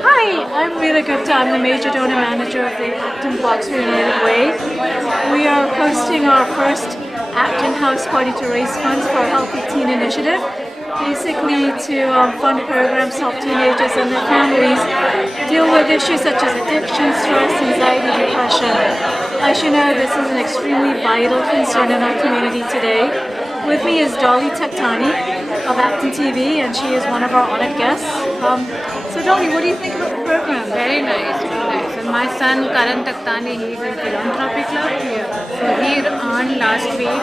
Hi, I'm Rita Gupta. I'm the Major Donor Manager of the Acton Boxborough United Way. We are hosting our first Acton House Party to raise funds for our Healthy Teen Initiative, basically to fund programs to help teenagers and their families deal with issues such as addiction, stress, anxiety, depression. As you know, this is an extremely vital concern in our community today. With me is Dolly Tektani of Acton TV, and she is one of our honored guests. So Dolly, what do you think about the program? Very nice, very nice. And my son Karan Taktani, he's in philanthropy club here. So he earned last week $800.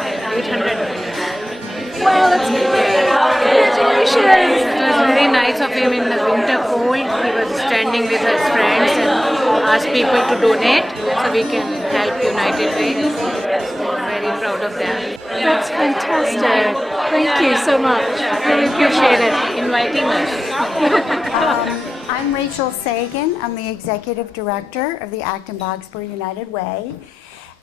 Wow, that's great! Congratulations! It was very nice of him in the winter cold. He was standing with his friends and asked people to donate so we can help United Way. Very proud of them. That's fantastic. Thank you so much. Really appreciate it. Inviting us. I'm Rachel Seguin. I'm the Executive Director of the Acton Boxborough United Way,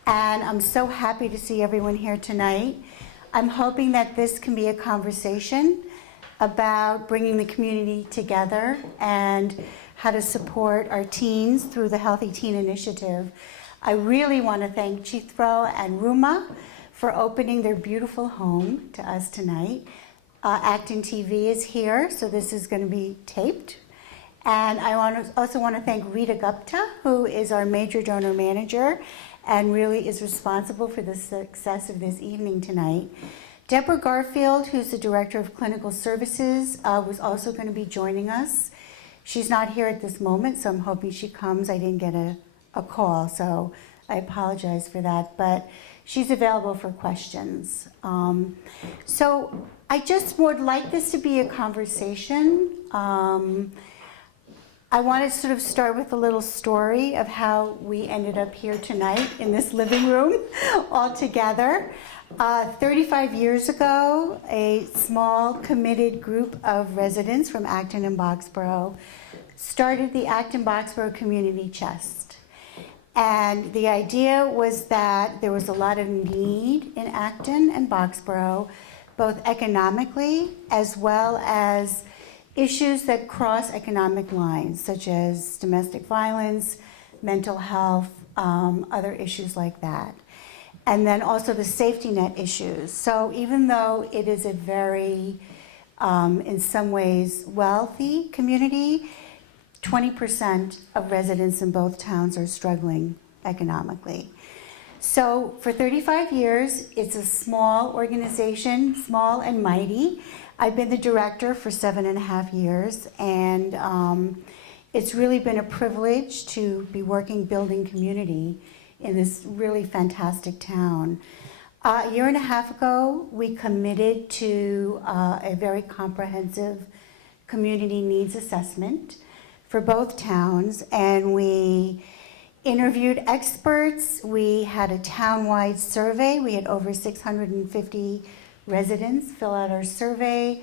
and I'm so happy to see everyone here tonight. I'm hoping that this can be a conversation about bringing the community together and how to support our teens through the Healthy Teen Initiative. I really want to thank Chithro and Ruma for opening their beautiful home to us tonight. Acton TV is here, so this is going to be taped. And I also want to thank Rita Gupta, who is our Major Donor Manager and really is responsible for the success of this evening tonight. Deborah Garfield, who's the Director of Clinical Services, was also going to be joining us. She's not here at this moment, so I'm hoping she comes. I didn't get a call, so I apologize for that, but she's available for questions. So I just would like this to be a conversation. I want to sort of start with a little story of how we ended up here tonight in this living room all together. 35 years ago, a small committed group of residents from Acton and Boxborough started the Acton Boxborough Community Chest. And the idea was that there was a lot of need in Acton and Boxborough, both economically as well as issues that cross economic lines, such as domestic violence, mental health, other issues like that. And then also the safety net issues. So even though it is a very, in some ways, wealthy community, 20% of residents in both towns are struggling economically. So for 35 years, it's a small organization, small and mighty. I've been the director for 7.5 years, and it's really been a privilege to be working building community in this really fantastic town. A year and a half ago, we committed to a very comprehensive community needs assessment for both towns, and we interviewed experts. We had a town-wide survey. We had over 650 residents fill out our survey.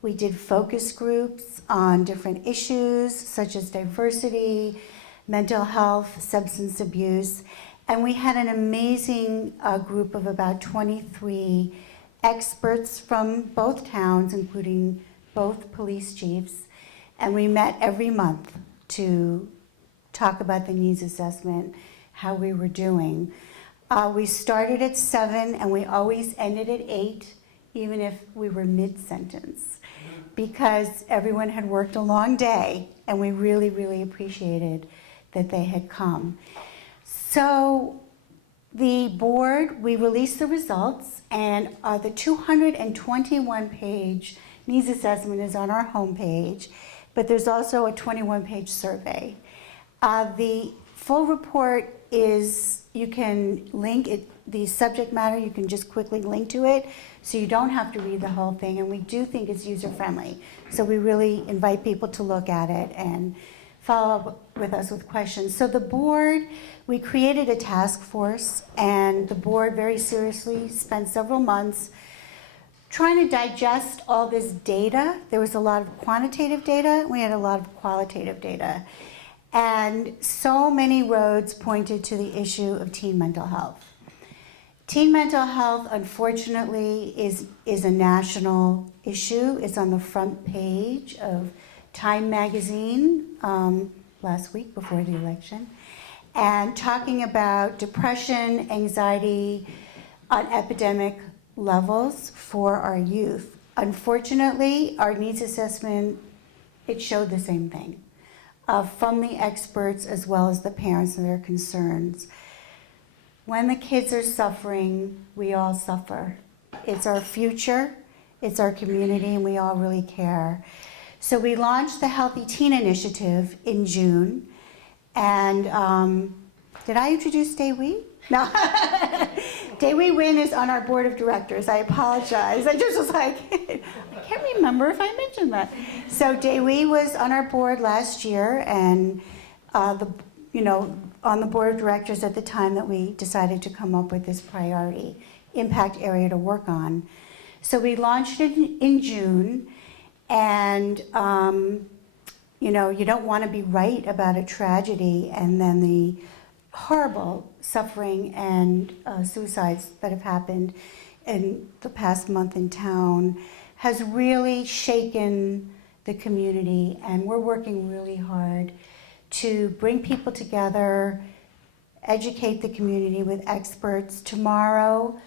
We did focus groups on different issues such as diversity, mental health, substance abuse, and we had an amazing group of about 23 experts from both towns, including both police chiefs, and we met every month to talk about the needs assessment, how we were doing. We started at 7 and we always ended at 8, even if we were mid-sentence, because everyone had worked a long day and we really, really appreciated that they had come. So the board, we released the results, and the 221-page needs assessment is on our homepage, but there's also a 21-page survey. The full report is, you can link it, the subject matter, you can just quickly link to it, so you don't have to read the whole thing, and we do think it's user-friendly. So we really invite people to look at it and follow up with us with questions. So the board, we created a task force, and the board very seriously spent several months trying to digest all this data. There was a lot of quantitative data, we had a lot of qualitative data. And so many roads pointed to the issue of teen mental health. Teen mental health, unfortunately, is a national issue. It's on the front page of Time magazine last week before the election, and talking about depression, anxiety on epidemic levels for our youth. Unfortunately, our needs assessment, it showed the same thing from the experts as well as the parents and their concerns. When the kids are suffering, we all suffer. It's our future, it's our community, and we all really care. So we launched the Healthy Teen Initiative in June, and did I introduce Daewee? No. Daewee Wynn is on our board of directors. I apologize. I just was like, I can't remember if I mentioned that. So Daewee was on our board last year, and on the board of directors at the time that we decided to come up with this priority impact area to work on. So we launched it in June, and you don't want to be right about a tragedy and then the horrible suffering and suicides that have happened in the past month in town has really shaken the community, and we're working really hard to bring people together, educate the community with experts. Tomorrow,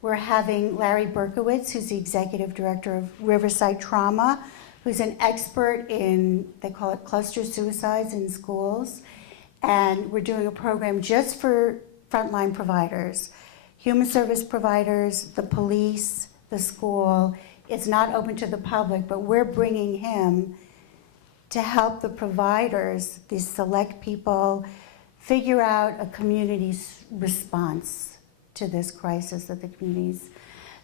we're having Larry Berkowitz, who's the executive director of Riverside Trauma, who's an expert in, they call it cluster suicides in schools. And we're doing a program just for frontline providers, human service providers, the police, the school. It's not open to the public, but we're bringing him to help the providers, these select people, figure out a community's response to this crisis that the community's.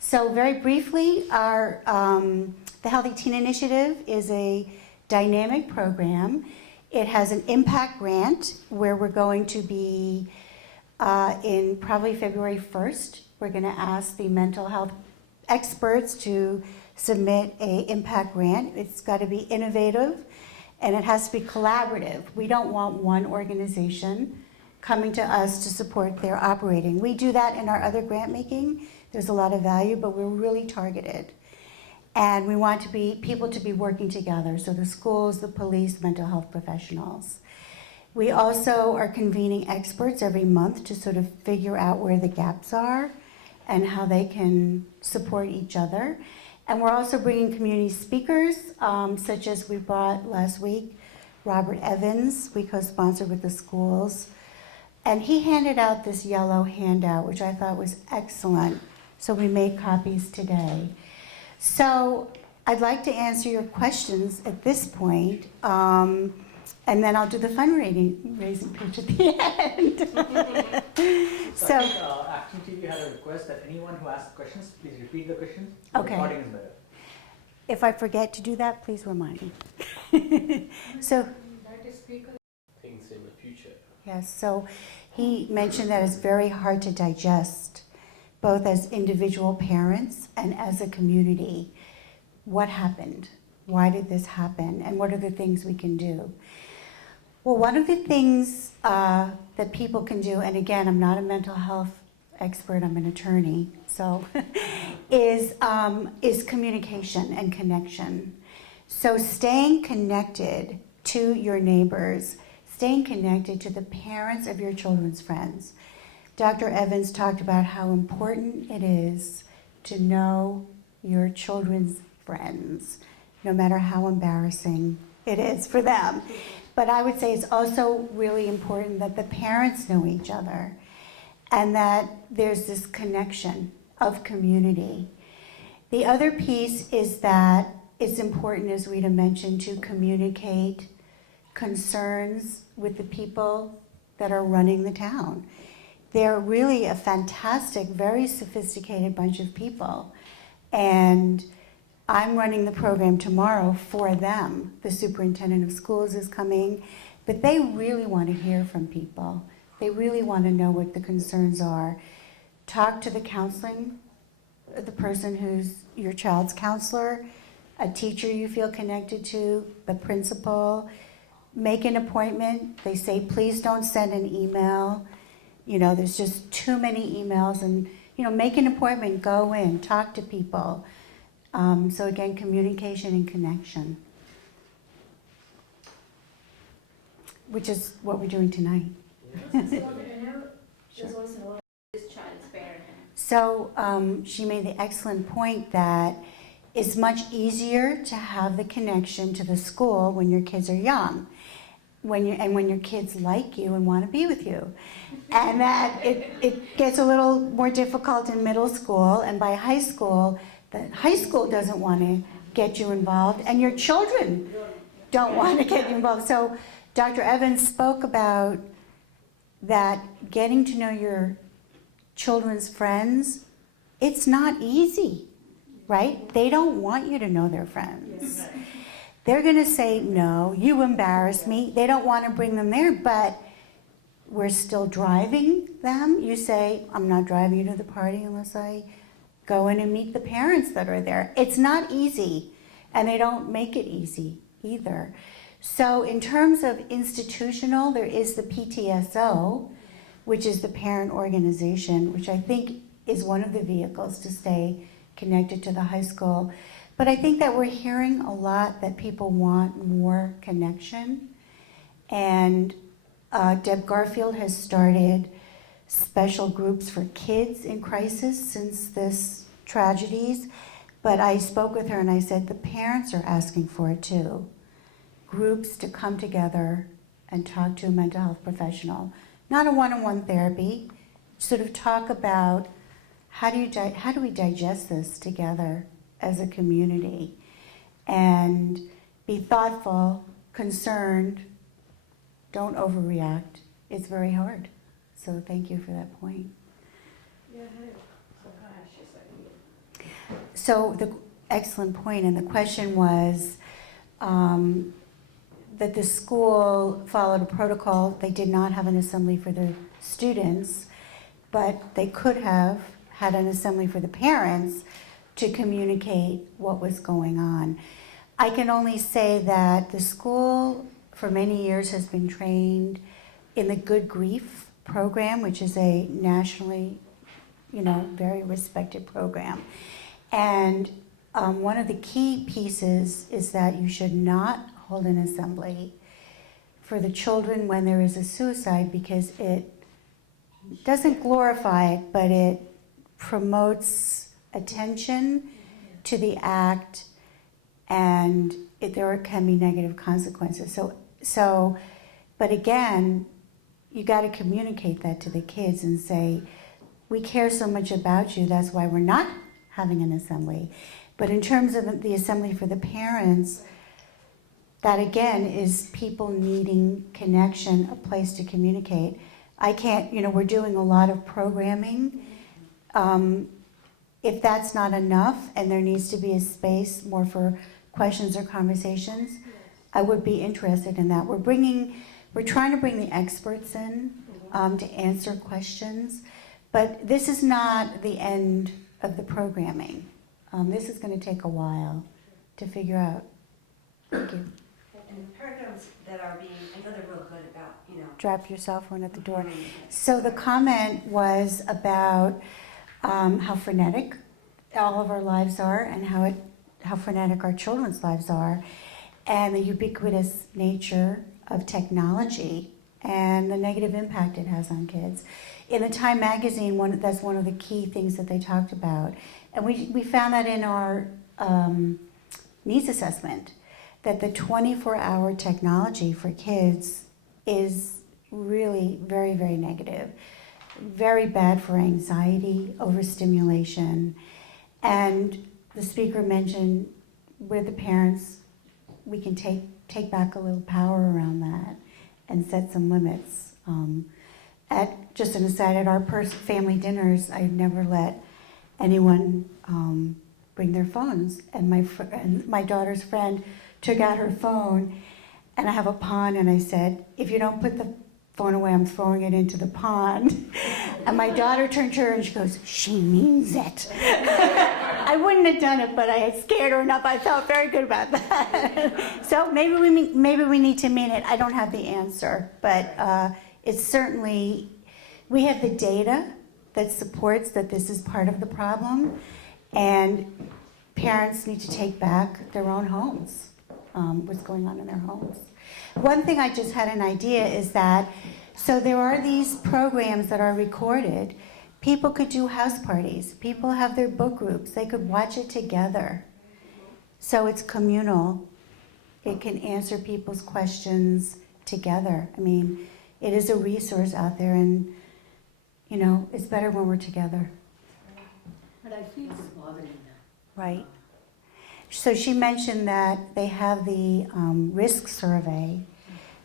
So very briefly, our the Healthy Teen Initiative is a dynamic program. It has an impact grant where we're going to be in probably February 1st. We're going to ask the mental health experts to submit an impact grant. It's got to be innovative, and it has to be collaborative. We don't want one organization coming to us to support their operating. We do that in our other grant making. There's a lot of value, but we're really targeted. And we want people to be working together, so the schools, the police, mental health professionals. We also are convening experts every month to sort of figure out where the gaps are and how they can support each other. And we're also bringing community speakers, such as we brought last week, Robert Evans, we co-sponsored with the schools. And he handed out this yellow handout, which I thought was excellent. So we made copies today. So I'd like to answer your questions at this point, and then I'll do the fundraising pitch at the end. So I think Acton TV had a request that anyone who asks questions, please repeat the questions. Okay. Recording is better. If I forget to do that, please remind me. So, Things in the future. yes, so he mentioned that it's very hard to digest, both as individual parents and as a community. What happened? Why did this happen? And what are the things we can do? Well, one of the things that people can do, and again, I'm not a mental health expert, I'm an attorney, so, is communication and connection. So staying connected to your neighbors, staying connected to the parents of your children's friends. Dr. Evans talked about how important it is to know your children's friends, no matter how embarrassing it is for them. But I would say it's also really important that the parents know each other and that there's this connection of community. The other piece is that it's important, as Rita mentioned, to communicate concerns with the people that are running the town. They're really a fantastic, very sophisticated bunch of people. And I'm running the program tomorrow for them. The superintendent of schools is coming, but they really want to hear from people. They really want to know what the concerns are. Talk to the counseling, the person who's your child's counselor, a teacher you feel connected to, the principal. Make an appointment. They say, please don't send an email. You know, there's just too many emails, and, you know, make an appointment, go in, talk to people. So again, communication and connection. which is what we're doing tonight. So she made the excellent point that it's much easier to have the connection to the school when your kids are young, when your kids like you and want to be with you. And that it gets a little more difficult in middle school, and by high school, the high school doesn't want to get you involved, and your children don't want to get you involved. So Dr. Evans spoke about that getting to know your children's friends, it's not easy, right? They don't want you to know their friends. They're going to say, no, you embarrass me. They don't want to bring them there, but we're still driving them. You say, I'm not driving you to the party unless I go in and meet the parents that are there. It's not easy, and they don't make it easy either. So in terms of institutional, there is the PTSO, which is the parent organization, which I think is one of the vehicles to stay connected to the high school. But I think that we're hearing a lot that people want more connection. And Deb Garfield has started special groups for kids in crisis since this tragedies. But I spoke with her and I said, the parents are asking for it too. Groups to come together and talk to a mental health professional. Not a one-on-one therapy, sort of talk about how do we digest this together as a community and be thoughtful, concerned, don't overreact. It's very hard. So thank you for that point. So the excellent point, and the question was that the school followed a protocol. They did not have an assembly for the students, but they could have had an assembly for the parents to communicate what was going on. I can only say that the school for many years has been trained in the Good Grief program, which is a nationally, very respected program. And one of the key pieces is that you should not hold an assembly for the children when there is a suicide, because it doesn't glorify it, but it promotes attention to the act, and there can be negative consequences. So, but again, you got to communicate that to the kids and say, we care so much about you, that's why we're not having an assembly. But in terms of the assembly for the parents, that again is people needing connection, a place to communicate. I can't, we're doing a lot of programming. If that's not enough and there needs to be a space more for questions or conversations, I would be interested in that. We're trying to bring the experts in to answer questions, but this is not the end of the programming. This is going to take a while to figure out. Thank you. And the paradigms that are being, I know they're real good about, Drop your cell phone at the door. So the comment was about how frenetic all of our lives are, and how frenetic our children's lives are, and the ubiquitous nature of technology and the negative impact it has on kids. In the Time magazine, that's one of the key things that they talked about. And we found that in our needs assessment, that the 24-hour technology for kids is really very, very negative. Very bad for anxiety, overstimulation. And the speaker mentioned with the parents, we can take back a little power around that and set some limits. Just an aside, at our family dinners, I never let anyone bring their phones. And my daughter's friend took out her phone, and I have a pond, and I said, if you don't put the phone away, I'm throwing it into the pond. And my daughter turned to her and she goes, she means it. I wouldn't have done it, but I had scared her enough. I felt very good about that. So maybe we need to mean it. I don't have the answer, but it's certainly, we have the data that supports that this is part of the problem, and parents need to take back their own homes, what's going on in their homes. One thing I just had an idea is that, so there are these programs that are recorded. People could do house parties. People have their book groups. They could watch it together. So it's communal. It can answer people's questions together. I mean, it is a resource out there, and, you know, it's better when we're together. But I feel it's bothering them. Right. So she mentioned that they have the risk survey,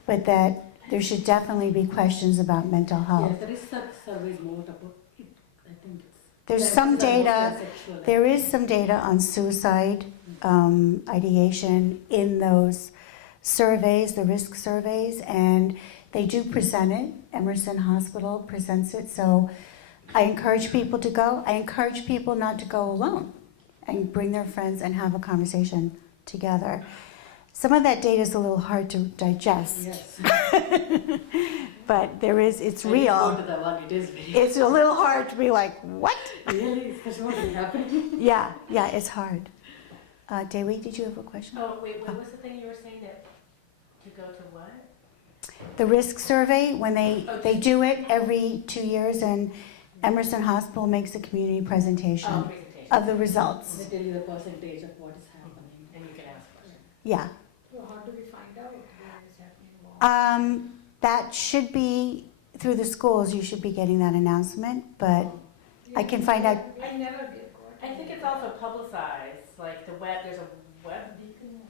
but that there should definitely be questions about mental health. Yes, there is such surveys more about it. I think it's. There's some data, there is some data on suicide ideation in those surveys, the risk surveys, and they do present it. Emerson Hospital presents it, so I encourage people to go. I encourage people not to go alone and bring their friends and have a conversation together. Some of that data is a little hard to digest. Yes. But there is, it's When you go real. to the one, it is very. It's a little hard to be like, what? Really, that's what is happening. Yeah, it's hard. Dewi, did you have a question? Oh, wait, what was the thing you were saying that to go to what? The risk survey, when they do it every 2 years, and Emerson Hospital makes a community presentation Presentation. of the results. They tell you the percentage of what is happening. And you can ask questions. Yeah. So how do we find out what is happening more? That should be through the schools. You should be getting that announcement, but I can find out. I never did. I think it's also publicized, like the web, there's a web.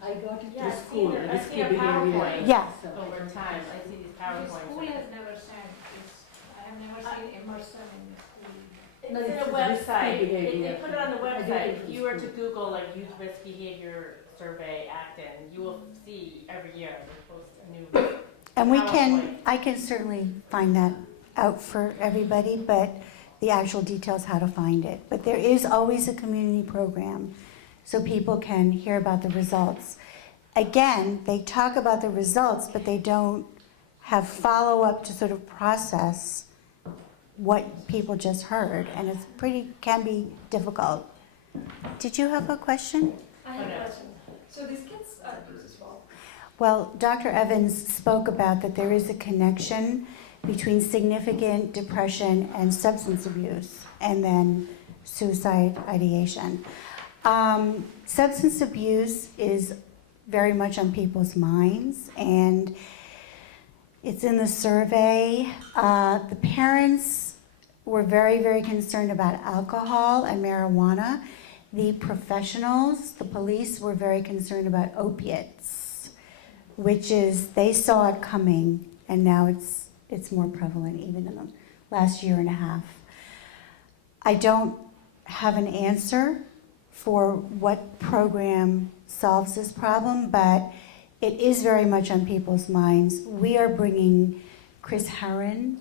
I got it Yeah, through I've school. seen it. I've risky seen a behavior. PowerPoint. Yeah. So- Over time, I see these PowerPoints. School has never sent this. I have never seen Emerson in the school. It's No, in it's a risky website. behavior. They put it on the I get website. it If from you were to school. Google like youth risk behavior survey Acton, you will see every year they post a new. And PowerPoint. I can certainly find that out for everybody, but the actual details how to find it. But there is always a community program, so people can hear about the results. Again, they talk about the results, but they don't have follow-up to sort of process what people just heard, and it's can be difficult. Did you have a question? I have a question. So these kids do this well? Well, Dr. Evans spoke about that there is a connection between significant depression and substance abuse, and then suicide ideation. Substance abuse is very much on people's minds, and it's in the survey. The parents were very, very concerned about alcohol and marijuana. The professionals, the police, were very concerned about opiates, which is, they saw it coming, and now it's more prevalent even in the last year and a half. I don't have an answer for what program solves this problem, but it is very much on people's minds. We are bringing Chris Herron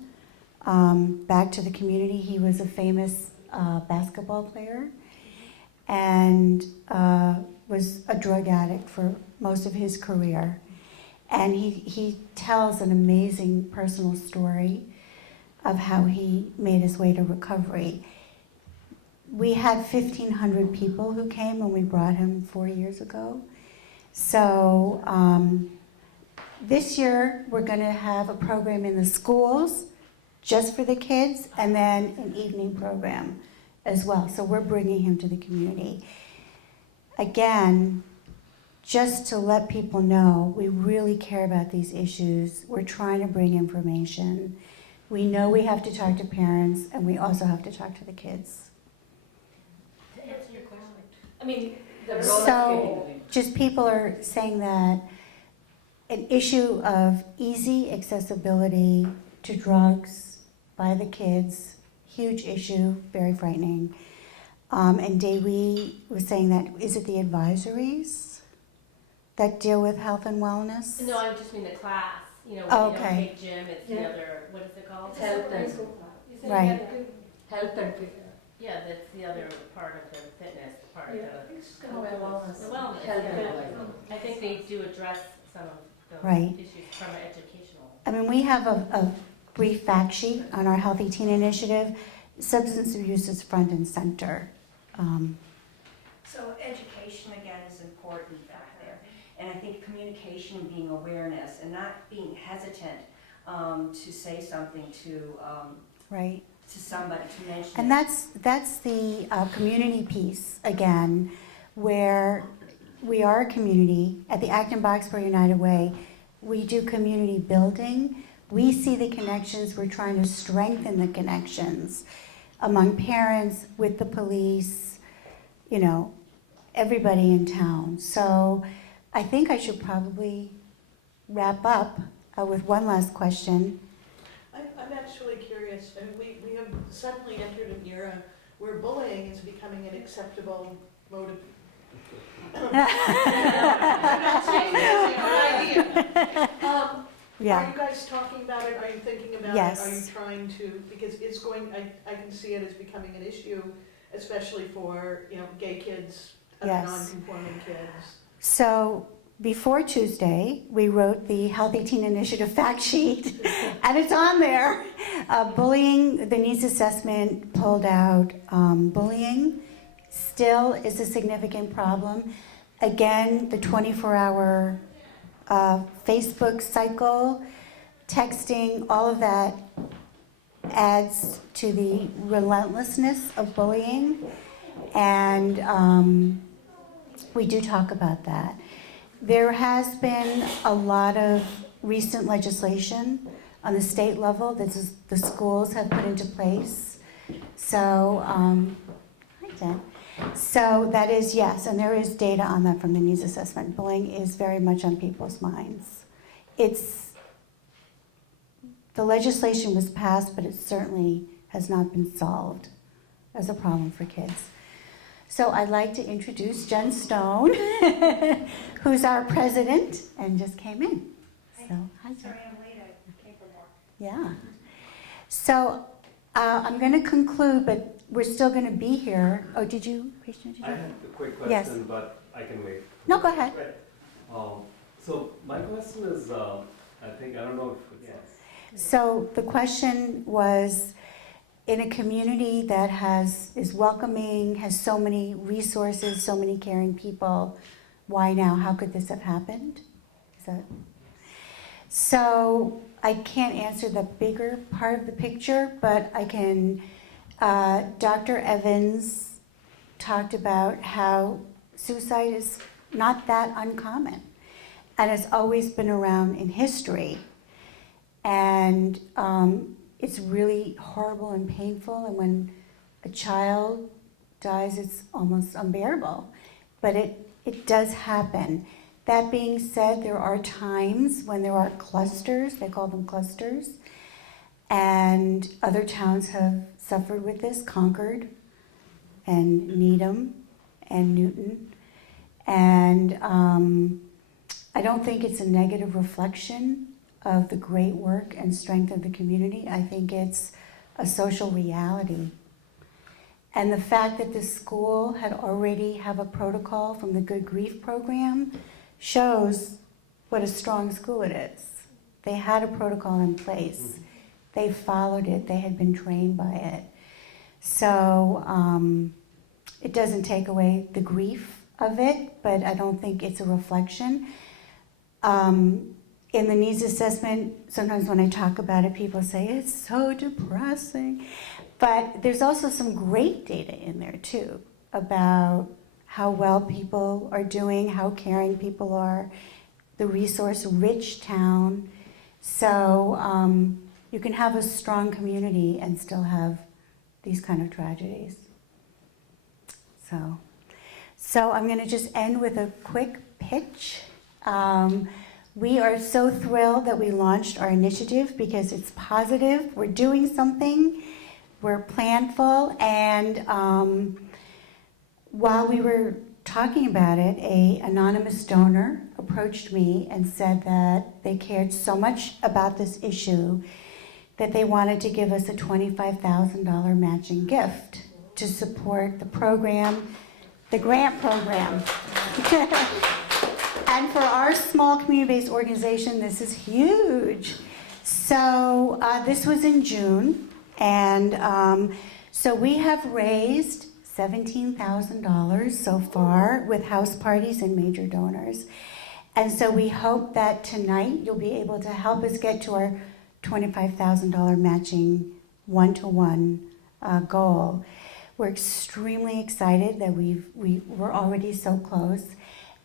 back to the community. He was a famous basketball player and was a drug addict for most of his career. And he tells an amazing personal story of how he made his way to recovery. We had 1,500 people who came when we brought him 4 years ago. So this year we're going to have a program in the schools just for the kids, and then an evening program as well. So we're bringing him to the community. Again, just to let people know, we really care about these issues. We're trying to bring information. We know we have to talk to parents, and we also have to talk to the kids. To answer your question, I mean, the role So, just people are saying that an issue of easy accessibility to drugs by the kids, huge issue, very frightening. And Dewi was saying that, is it the advisories that deal with health and wellness? No, I just mean the class. You know, Oh, when you okay. don't take gym, it's the Yeah. other, what is it called? Health and Right. health and Yeah, that's the other part of the fitness part. Yeah. The wellness, Health yeah. and I think they do address some of those Right. issues from an educational. I mean, we have a brief fact sheet on our Healthy Teen Initiative. Substance abuse is front and center. So education again is important back there. And I think communication and being awareness and not being hesitant to say something Right. to somebody, to mention And it. that's the community piece again, where we are a community at the Acton Boxborough United Way. We do community building. We see the connections. We're trying to strengthen the connections among parents, with the police, you know, everybody in town. So I think I should probably wrap up with one last question. I'm actually curious. I mean, we have suddenly entered an era where bullying is becoming an acceptable mode of. I'm not saying it's a good idea. Yeah. Are you guys talking about it? Are you thinking about Yes. it? Are you trying to? Because it's going. I can see it as becoming an issue, especially for gay kids, Yes. non-conforming kids. So before Tuesday, we wrote the Healthy Teen Initiative fact sheet, and it's on there. Bullying, the needs assessment pulled out bullying still is a significant problem. Again, the 24-hour Facebook cycle, texting, all of that adds to the relentlessness of bullying, and we do talk about that. There has been a lot of recent legislation on the state level that the schools have put into place. So, hi Jen. So that is, yes, and there is data on that from the needs assessment. Bullying is very much on people's minds. The legislation was passed, but it certainly has not been solved as a problem for kids. So I'd like to introduce Jen Stone, who's our president and just came in. So, hi, Jen. Sorry, I'm late. I came for more. Yeah. So I'm going to conclude, but we're still going to be here. Oh, did you? I have a quick question, Yes. but I can wait. No, go ahead. So my question is, I don't know if it's... So the question was, in a community that is welcoming, has so many resources, so many caring people, why now? How could this have happened? So I can't answer the bigger part of the picture, but I can. Dr. Evans talked about how suicide is not that uncommon and has always been around in history. And it's really horrible and painful, and when a child dies, it's almost unbearable. But it does happen. That being said, there are times when there are clusters, they call them clusters, and other towns have suffered with this, Concord and Needham and Newton. And I don't think it's a negative reflection of the great work and strength of the community. I think it's a social reality. And the fact that the school had already have a protocol from the Good Grief program shows what a strong school it is. They had a protocol in place. They followed it. They had been trained by it. So it doesn't take away the grief of it, but I don't think it's a reflection. In the needs assessment, sometimes when I talk about it, people say, it's so depressing. But there's also some great data in there, too, about how well people are doing, how caring people are, the resource-rich town. So you can have a strong community and still have these kind of tragedies. So I'm going to just end with a quick pitch. We are so thrilled that we launched our initiative because it's positive. We're doing something. We're planful. And while we were talking about it, an anonymous donor approached me and said that they cared so much about this issue that they wanted to give us a $25,000 matching gift to support the program, the grant program. And for our small community-based organization, this is huge. So this was in June, and so we have raised $17,000 so far with house parties and major donors. And so we hope that tonight you'll be able to help us get to our $25,000 matching one-to-one goal. We're extremely excited that we're already so close.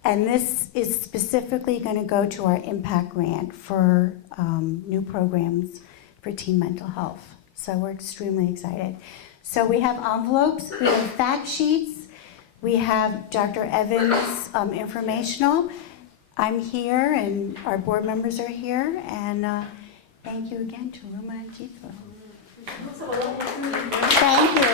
And this is specifically going to go to our impact grant for new programs for teen mental health. So we're extremely excited. So we have envelopes, we have fact sheets, we have Dr. Evans' informational. I'm here and our board members are here. And thank you again to Ruma and Tito. Thank you.